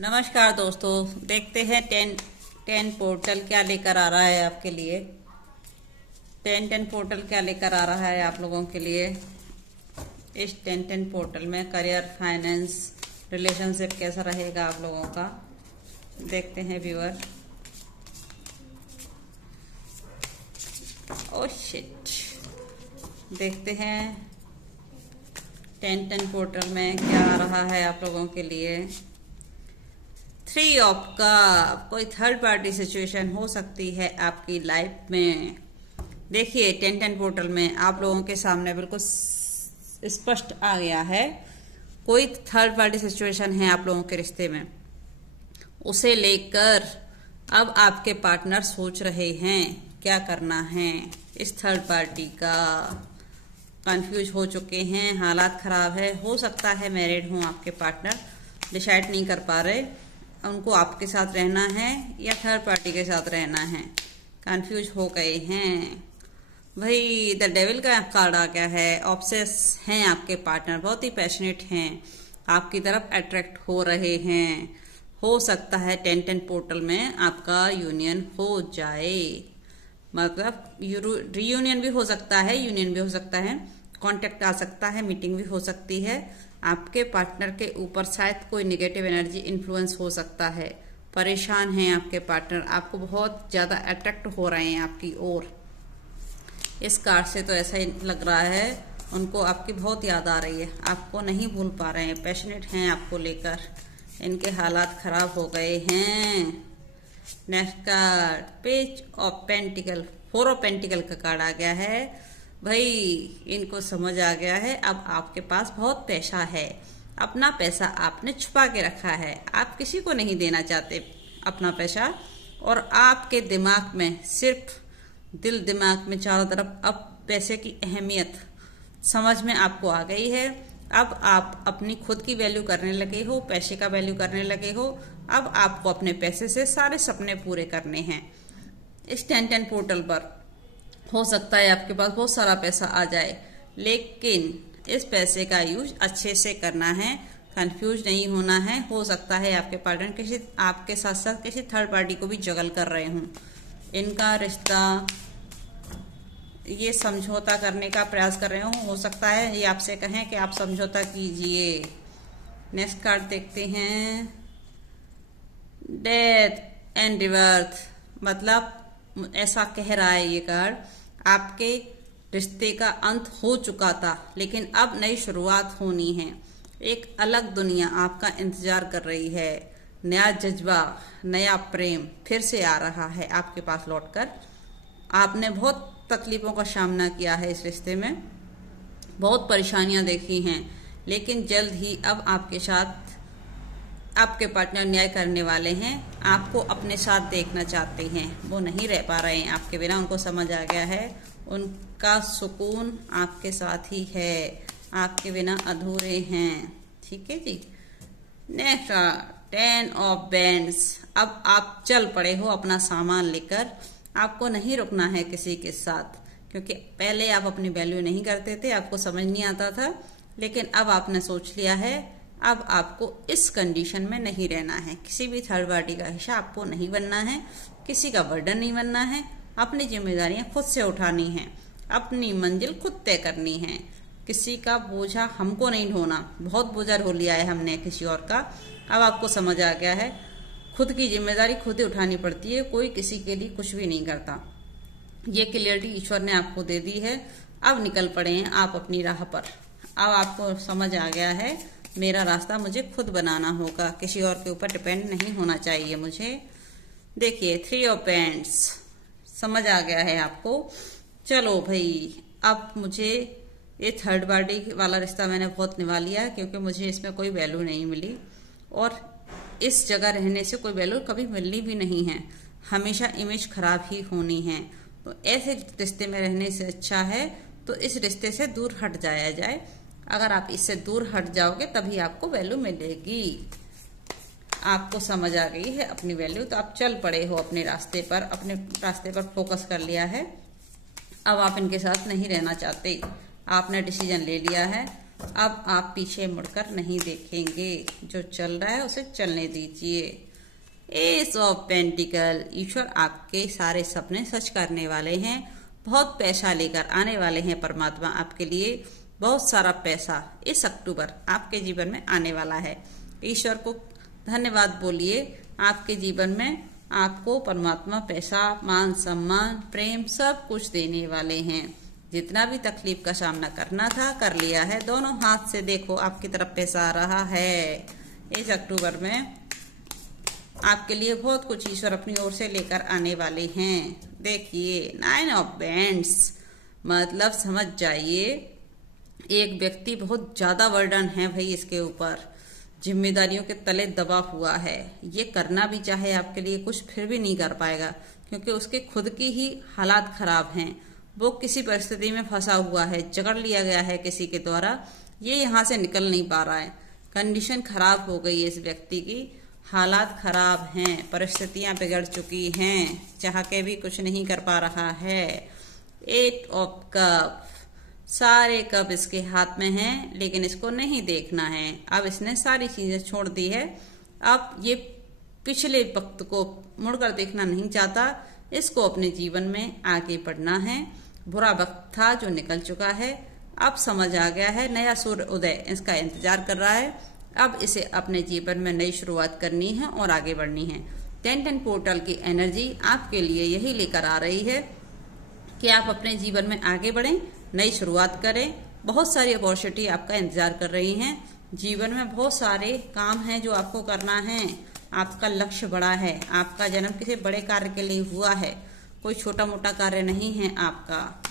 नमस्कार दोस्तों, देखते हैं टेन पोर्टल क्या लेकर आ रहा है आपके लिए। टेन पोर्टल क्या लेकर आ रहा है आप लोगों के लिए। इस टेन पोर्टल में करियर, फाइनेंस, रिलेशनशिप कैसा रहेगा आप लोगों का, देखते हैं व्यूअर। ओह शिट, देखते हैं टेन पोर्टल में क्या आ रहा है आप लोगों के लिए। 3 ऑफ कप, कोई थर्ड पार्टी सिचुएशन हो सकती है आपकी लाइफ में। देखिए टेन पोर्टल में आप लोगों के सामने बिल्कुल स्पष्ट आ गया है, कोई थर्ड पार्टी सिचुएशन है आप लोगों के रिश्ते में। उसे लेकर अब आपके पार्टनर सोच रहे हैं क्या करना है। इस थर्ड पार्टी का कंफ्यूज हो चुके हैं, हालात खराब है। हो सकता है मैरिड हों आपके पार्टनर, डिसाइड नहीं कर पा रहे उनको आपके साथ रहना है या थर्ड पार्टी के साथ रहना है, कंफ्यूज हो गए हैं। भाई द डेविल का कार्ड आ गया है। ऑब्सेस हैं आपके पार्टनर, बहुत ही पैशनेट हैं, आपकी तरफ अट्रैक्ट हो रहे हैं। हो सकता है टेन पोर्टल में आपका यूनियन हो जाए, मतलब रियूनियन भी हो सकता है, यूनियन भी हो सकता है, कांटेक्ट आ सकता है, मीटिंग भी हो सकती है। आपके पार्टनर के ऊपर शायद कोई नेगेटिव एनर्जी इन्फ्लुएंस हो सकता है। परेशान हैं आपके पार्टनर, आपको बहुत ज्यादा अट्रैक्ट हो रहे हैं आपकी ओर। इस कार्ड से तो ऐसा ही लग रहा है, उनको आपकी बहुत याद आ रही है, आपको नहीं भूल पा रहे हैं, पैशनेट हैं आपको लेकर। इनके हालात खराब हो गए हैं। Next card page of pentacle, 4 of pentacle का कार्ड आ गया है। भाई इनको समझ आ गया है अब आपके पास बहुत पैसा है, अपना पैसा आपने छुपा के रखा है, आप किसी को नहीं देना चाहते अपना पैसा। और आपके दिमाग में, सिर्फ दिमाग में चारों तरफ अब पैसे की अहमियत समझ में आपको आ गई है। अब आप अपनी खुद की वैल्यू करने लगे हो, पैसे का वैल्यू करने लगे हो। अब आपको अपने पैसे से सारे सपने पूरे करने हैं। इस टेन पोर्टल पर हो सकता है आपके पास बहुत सारा पैसा आ जाए, लेकिन इस पैसे का यूज अच्छे से करना है, कंफ्यूज नहीं होना है। हो सकता है आपके पार्टनर किसी आपके साथ साथ किसी थर्ड पार्टी को भी जगल कर रहे हों। इनका रिश्ता ये समझौता करने का प्रयास कर रहे हो सकता है ये आपसे कहें कि आप समझौता कीजिए। नेक्स्ट कार्ड देखते हैं, डेथ एंड रिबर्थ, मतलब ऐसा कह रहा है ये कार्ड, आपके रिश्ते का अंत हो चुका था लेकिन अब नई शुरुआत होनी है। एक अलग दुनिया आपका इंतजार कर रही है, नया जज्बा, नया प्रेम फिर से आ रहा है आपके पास लौटकर। आपने बहुत तकलीफों का सामना किया है इस रिश्ते में, बहुत परेशानियां देखी हैं, लेकिन जल्द ही अब आपके साथ आपके पार्टनर न्याय करने वाले हैं। आपको अपने साथ देखना चाहते हैं, वो नहीं रह पा रहे हैं आपके बिना, उनको समझ आ गया है उनका सुकून आपके साथ ही है, आपके बिना अधूरे हैं। ठीक है जी। नेक्स्ट 10 ऑफ बैंड्स, अब आप चल पड़े हो अपना सामान लेकर, आपको नहीं रुकना है किसी के साथ, क्योंकि पहले आप अपनी वैल्यू नहीं करते थे, आपको समझ नहीं आता था, लेकिन अब आपने सोच लिया है अब आपको इस कंडीशन में नहीं रहना है। किसी भी थर्ड पार्टी का हिस्सा आपको नहीं बनना है, किसी का बर्डन नहीं बनना है, अपनी जिम्मेदारियां खुद से उठानी है, अपनी मंजिल खुद तय करनी है। किसी का बोझा हमको नहीं ढोना, बहुत बोझा ढो लिया है हमने किसी और का। अब आपको समझ आ गया है खुद की जिम्मेदारी खुद ही उठानी पड़ती है, कोई किसी के लिए कुछ भी नहीं करता। ये क्लियरिटी ईश्वर ने आपको दे दी है। अब निकल पड़े हैं आप अपनी राह पर। अब आपको समझ आ गया है मेरा रास्ता मुझे खुद बनाना होगा, किसी और के ऊपर डिपेंड नहीं होना चाहिए मुझे। देखिए 3 ऑफ पेंट्स, समझ आ गया है आपको। चलो भाई, अब मुझे ये थर्ड पार्टी वाला रिश्ता मैंने बहुत निभा लिया है, क्योंकि मुझे इसमें कोई वैल्यू नहीं मिली और इस जगह रहने से कोई वैल्यू कभी मिलनी भी नहीं है, हमेशा इमेज खराब ही होनी है। तो ऐसे रिश्ते में रहने से अच्छा है तो इस रिश्ते से दूर हट जाया जाए। अगर आप इससे दूर हट जाओगे तभी आपको वैल्यू मिलेगी। आपको समझ आ गई है अपनी वैल्यू, तो आप चल पड़े हो अपने रास्ते पर फोकस कर लिया है। अब आप इनके साथ नहीं रहना चाहते, आपने डिसीजन ले लिया है। अब आप पीछे मुड़कर नहीं देखेंगे, जो चल रहा है उसे चलने दीजिए। एस ऑफ पेंटिकल, ईश्वर आपके सारे सपने सच करने वाले हैं। बहुत पैसा लेकर आने वाले हैं परमात्मा आपके लिए। बहुत सारा पैसा इस अक्टूबर आपके जीवन में आने वाला है। ईश्वर को धन्यवाद बोलिए। आपके जीवन में आपको परमात्मा पैसा, मान सम्मान, प्रेम सब कुछ देने वाले हैं। जितना भी तकलीफ का सामना करना था कर लिया है। दोनों हाथ से देखो आपकी तरफ पैसा आ रहा है। इस अक्टूबर में आपके लिए बहुत कुछ ईश्वर अपनी ओर से लेकर आने वाले हैं। देखिए 9 ऑफ बैंड्स, मतलब समझ जाइए एक व्यक्ति बहुत ज्यादा बर्डन है भाई इसके ऊपर, जिम्मेदारियों के तले दबा हुआ है। ये करना भी चाहे आपके लिए कुछ फिर भी नहीं कर पाएगा, क्योंकि उसके खुद की ही हालात खराब हैं। वो किसी परिस्थिति में फंसा हुआ है, जकड़ लिया गया है किसी के द्वारा, ये यहाँ से निकल नहीं पा रहा है। कंडीशन खराब हो गई है इस व्यक्ति की, हालात खराब हैं, परिस्थितियां बिगड़ चुकी हैं, चाह के भी कुछ नहीं कर पा रहा है। 8 ऑफ कप, सारे कप इसके हाथ में हैं, लेकिन इसको नहीं देखना है। अब इसने सारी चीजें छोड़ दी है। अब ये पिछले वक्त को मुड़कर देखना नहीं चाहता, इसको अपने जीवन में आगे बढ़ना है। बुरा वक्त था जो निकल चुका है, अब समझ आ गया है, नया सूर्य उदय इसका इंतजार कर रहा है। अब इसे अपने जीवन में नई शुरुआत करनी है और आगे बढ़नी है। 10 पोर्टल की एनर्जी आपके लिए यही लेकर आ रही है कि आप अपने जीवन में आगे बढ़ें, नई शुरुआत करें। बहुत सारी अपॉर्चुनिटी आपका इंतजार कर रही हैं। जीवन में बहुत सारे काम हैं जो आपको करना है। आपका लक्ष्य बड़ा है, आपका जन्म किसी बड़े कार्य के लिए हुआ है, कोई छोटा मोटा कार्य नहीं है आपका।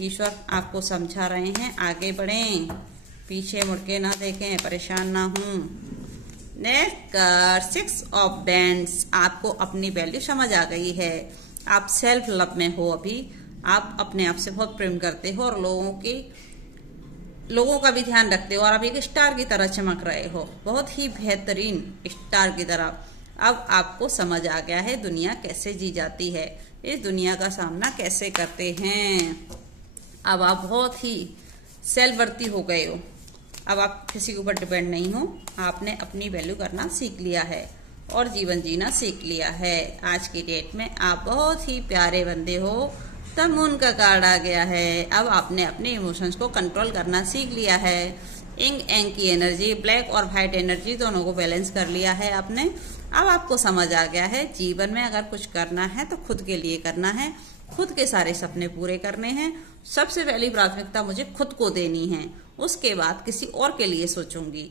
ईश्वर आपको समझा रहे हैं, आगे बढ़ें, पीछे मुड़ के ना देखें, परेशान ना हों। नेक्स्ट कार्ड 6 ऑफ बैंड्स, आपको अपनी वैल्यू समझ आ गई है। आप सेल्फ लव में हो अभी, आप अपने आप से बहुत प्रेम करते हो और लोगों का भी ध्यान रखते हो और आप एक स्टार की तरह चमक रहे हो, बहुत ही बेहतरीन स्टार की तरह। अब आपको समझ आ गया है दुनिया कैसे जी जाती है, इस दुनिया का सामना कैसे करते हैं। अब आप बहुत ही सेल्फ वर्ती हो गए हो। अब आप किसी के ऊपर डिपेंड नहीं हो, आपने अपनी वैल्यू करना सीख लिया है और जीवन जीना सीख लिया है। आज की डेट में आप बहुत ही प्यारे बंदे हो। द मून का कार्ड आ गया है। अब आपने अपने इमोशंस को कंट्रोल करना सीख लिया है। इंग एंग की एनर्जी, ब्लैक और व्हाइट एनर्जी दोनों को बैलेंस कर लिया है आपने। अब आपको समझ आ गया है जीवन में अगर कुछ करना है तो खुद के लिए करना है, खुद के सारे सपने पूरे करने हैं। सबसे पहली प्राथमिकता मुझे खुद को देनी है, उसके बाद किसी और के लिए सोचूंगी,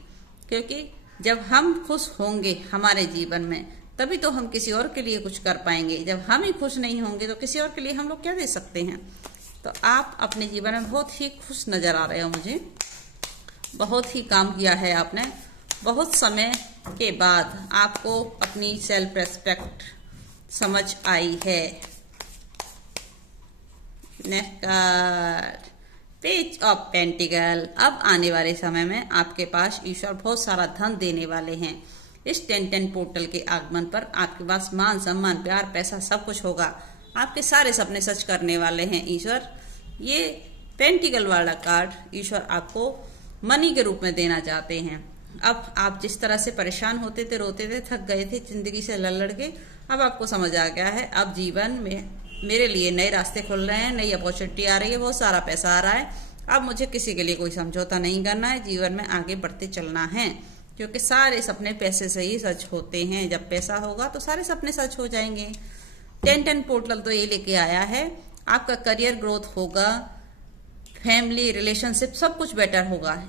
क्योंकि जब हम खुश होंगे हमारे जीवन में तभी तो हम किसी और के लिए कुछ कर पाएंगे। जब हम ही खुश नहीं होंगे तो किसी और के लिए हम लोग क्या दे सकते हैं। तो आप अपने जीवन में बहुत ही खुश नजर आ रहे हो मुझे, बहुत ही काम किया है आपने। बहुत समय के बाद आपको अपनी सेल्फ रेस्पेक्ट समझ आई है। Next card page of pentacle, अब आने वाले समय में आपके पास ईश्वर बहुत सारा धन देने वाले हैं। इस 10 पोर्टल के आगमन पर आपके पास मान सम्मान, प्यार, पैसा सब कुछ होगा। आपके सारे सपने सच करने वाले हैं ईश्वर। ये पेंटिकल वाला कार्ड ईश्वर आपको मनी के रूप में देना चाहते हैं। अब आप जिस तरह से परेशान होते थे, रोते थे, थक गए थे जिंदगी से लड़ के, अब आपको समझ आ गया है अब जीवन में मेरे लिए नए रास्ते खुल रहे हैं, नई अपॉर्चुनिटी आ रही है, बहुत सारा पैसा आ रहा है। अब मुझे किसी के लिए कोई समझौता नहीं करना है, जीवन में आगे बढ़ते चलना है, क्योंकि सारे सपने पैसे से ही सच होते हैं। जब पैसा होगा तो सारे सपने सच हो जाएंगे। 10 पोर्टल तो ये लेके आया है, आपका करियर ग्रोथ होगा, फैमिली रिलेशनशिप सब कुछ बेटर होगा।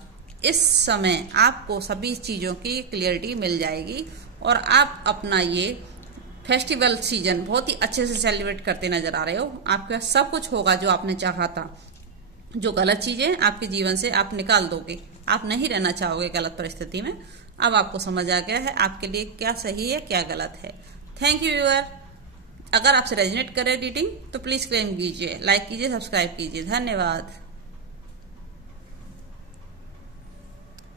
इस समय आपको सभी चीजों की क्लियरिटी मिल जाएगी और आप अपना ये फेस्टिवल सीजन बहुत ही अच्छे से सेलिब्रेट करते नजर आ रहे हो। आपके पास सब कुछ होगा जो आपने चाहा था। जो गलत चीजें आपके जीवन से आप निकाल दोगे, आप नहीं रहना चाहोगे गलत परिस्थिति में। अब आपको समझ आ गया है आपके लिए क्या सही है क्या गलत है। Thank you viewer. अगर आपसे रेजोनेट करे रीडिंग तो प्लीज क्लेम कीजिए, लाइक कीजिए, सब्सक्राइब कीजिए। धन्यवाद।